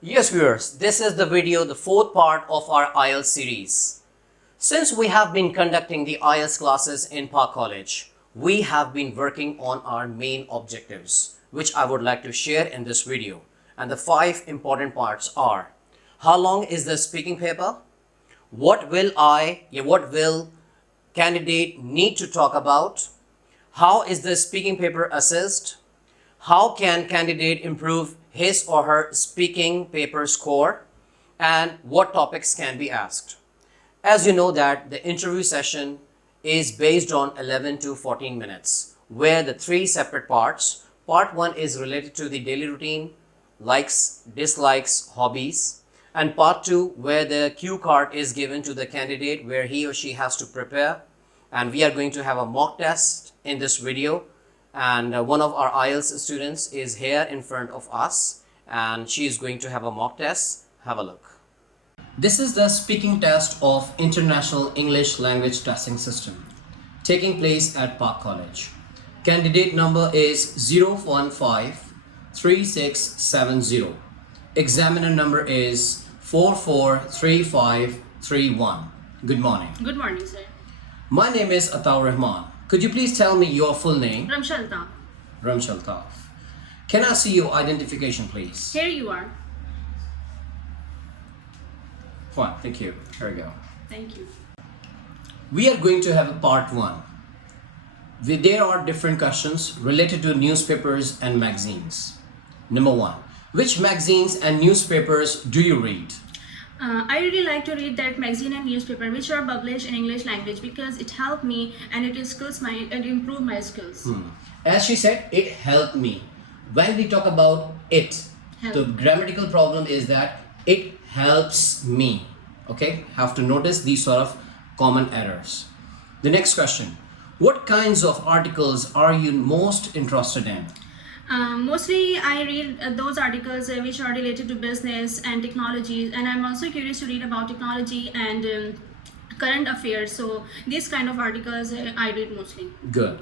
Yes, viewers, this is the video, the fourth part of our IELTS series. Since we have been conducting the IELTS classes in Park College, we have been working on our main objectives, which I would like to share in this video. And the 5 important parts are: how long is the speaking paper? What will candidate need to talk about? How is the speaking paper assessed? How can candidate improve his or her speaking paper score? And what topics can be asked? As you know that the interview session is based on 11 to 14 minutes, where the 3 separate parts. Part 1 is related to the daily routine, likes, dislikes, hobbies. And part 2, where the cue card is given to the candidate where he or she has to prepare. And we are going to have a mock test in this video. And one of our IELTS students is here in front of us, and she is going to have a mock test. Have a look. This is the speaking test of International English Language Testing System taking place at Park College. Candidate number is 0153670. Examiner number is 443531. Good morning. Good morning, sir. My name is Ataur Rahman. Could you please tell me your full name? Ramshalta. Ramshalta. Can I see your identification, please? Here you are. Fine, thank you. Here we go. Thank you. We are going to have a part 1. There are different questions related to newspapers and magazines. Number 1. Which magazines and newspapers do you read? I really like to read that magazine and newspaper which are published in English language because it helped me and it improved my skills. As she said, it helped me. When we talk about it, the grammatical problem is that it helps me. Okay, have to notice these sort of common errors. The next question: what kinds of articles are you most interested in? Mostly I read those articles which are related to business and technology, and I'm also curious to read about technology and current affairs. So these kind of articles I read mostly. Good.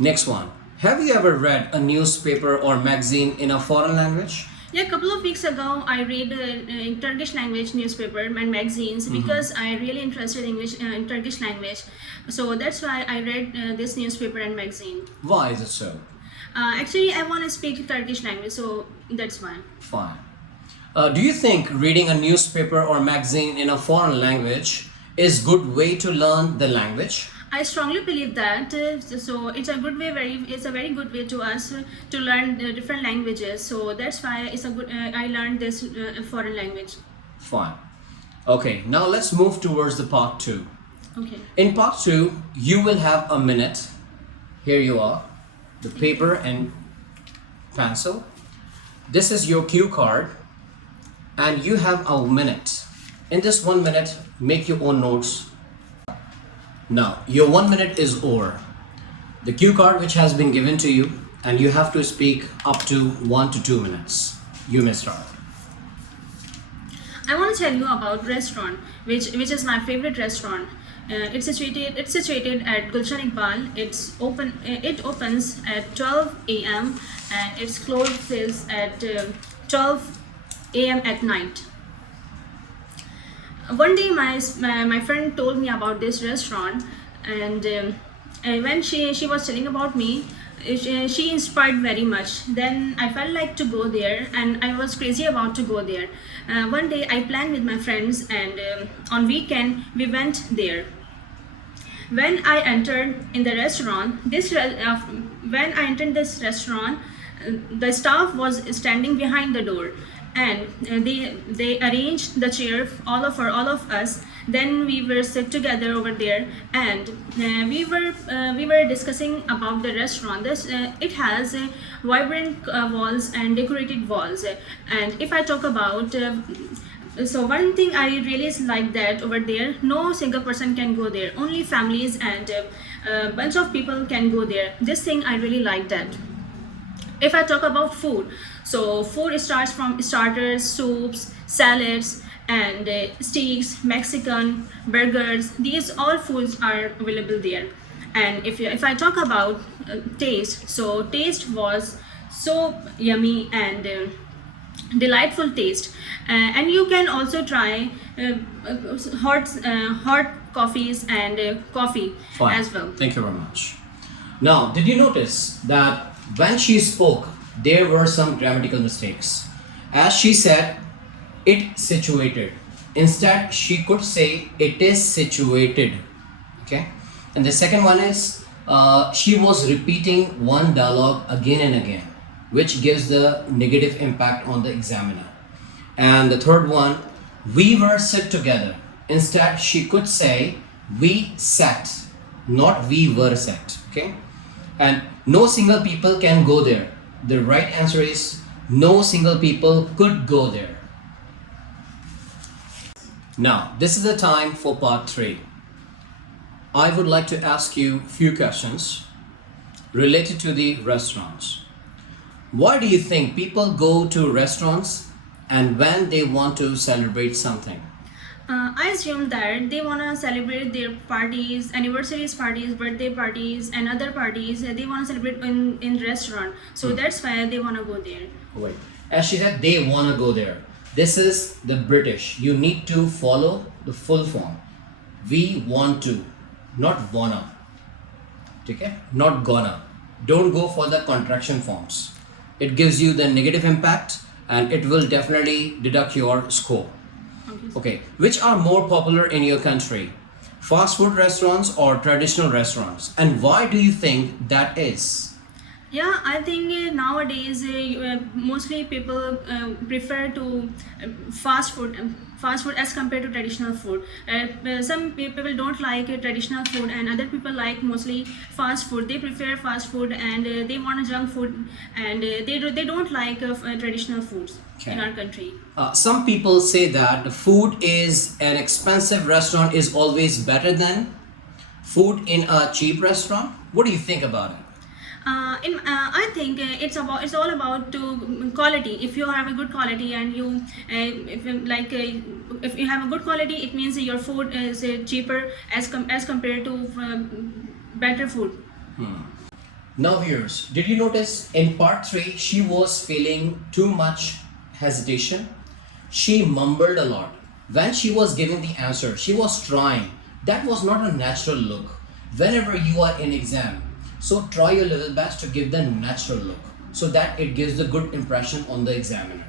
Next one. Have you ever read a newspaper or magazine in a foreign language? Yeah, a couple of weeks ago I read in Turkish language newspaper and magazines because I really interested in Turkish language. So that's why I read this newspaper and magazine. Why is it so? Actually, I want to speak Turkish language, so that's why. Fine. Do you think reading a newspaper or magazine in a foreign language is good way to learn the language? I strongly believe that. So it's a good way. It's a very good way to us to learn different languages. So that's why it's a good. I learned this foreign language. Fine. Okay. Now let's move towards the part 2. Okay. In part 2, you will have a minute. Here you are. The paper and pencil. This is your cue card, and you have a minute. In this 1 minute, make your own notes. Now, your 1 minute is over. The cue card which has been given to you, and you have to speak up to 1 to 2 minutes. You may start. I want to tell you about restaurant, which is my favorite restaurant. It's situated at Gulshan Iqbal. It opens at 12 a.m. and its closes at 12 a.m. at night. One day my friend told me about this restaurant, and when she was telling about me, she inspired very much. Then I felt like to go there, and I was crazy about to go there. One day I planned with my friends, and on weekend we went there. When I entered in the restaurant, the staff was standing behind the door, and they arranged the chair all of us. Then we were sit together over there, and we were discussing about the restaurant. It has vibrant walls and decorated walls. And if I talk about so one thing I really like that over there, no single person can go there. Only families and a bunch of people can go there. This thing I really like that. If I talk about food, so food starts from starters, soups, salads, and steaks, Mexican, burgers. These all foods are available there. And if I talk about taste, so taste was so yummy, and delightful taste. And you can also try hot coffees and coffee Fine. as well. Thank you very much. Now, did you notice that when she spoke, there were some grammatical mistakes? As she said, it situated. Instead, she could say, it is situated. Okay? And the second one is, she was repeating one dialogue again and again, which gives the negative impact on the examiner. And the third one, we were sit together. Instead, she could say, we sat, not we were sat. Okay? And no single people can go there. The right answer is, no single people could go there. Now, this is the time for part 3. I would like to ask you a few questions related to the restaurants. Why do you think people go to restaurants and when they want to celebrate something? I assume that they want to celebrate their parties, anniversaries parties, birthday parties, and other parties. They want to celebrate in restaurant. So that's why they want to go there. Wait. As she said, they want to go there. This is the British. You need to follow the full form. We want to, not wanna. Okay? Not gonna. Don't go for the contraction forms. It gives you the negative impact and it will definitely deduct your score. Okay. Which are more popular in your country? Fast food restaurants or traditional restaurants? And why do you think that is? Yeah, I think nowadays mostly people prefer to fast food as compared to traditional food. Some people don't like traditional food, and other people like mostly fast food. They prefer fast food, and they want junk food, and they don't like traditional foods in our country. Some people say that the food is an expensive restaurant is always better than food in a cheap restaurant. What do you think about it? I think it's all about quality. If you have a good quality and if you have a good quality, it means your food is cheaper as compared to better food. Now viewers, did you notice in part 3 she was feeling too much hesitation? She mumbled a lot. When she was giving the answer, she was trying. That was not a natural look. Whenever you are in exam, so try your level best to give the natural look so that it gives the good impression on the examiner.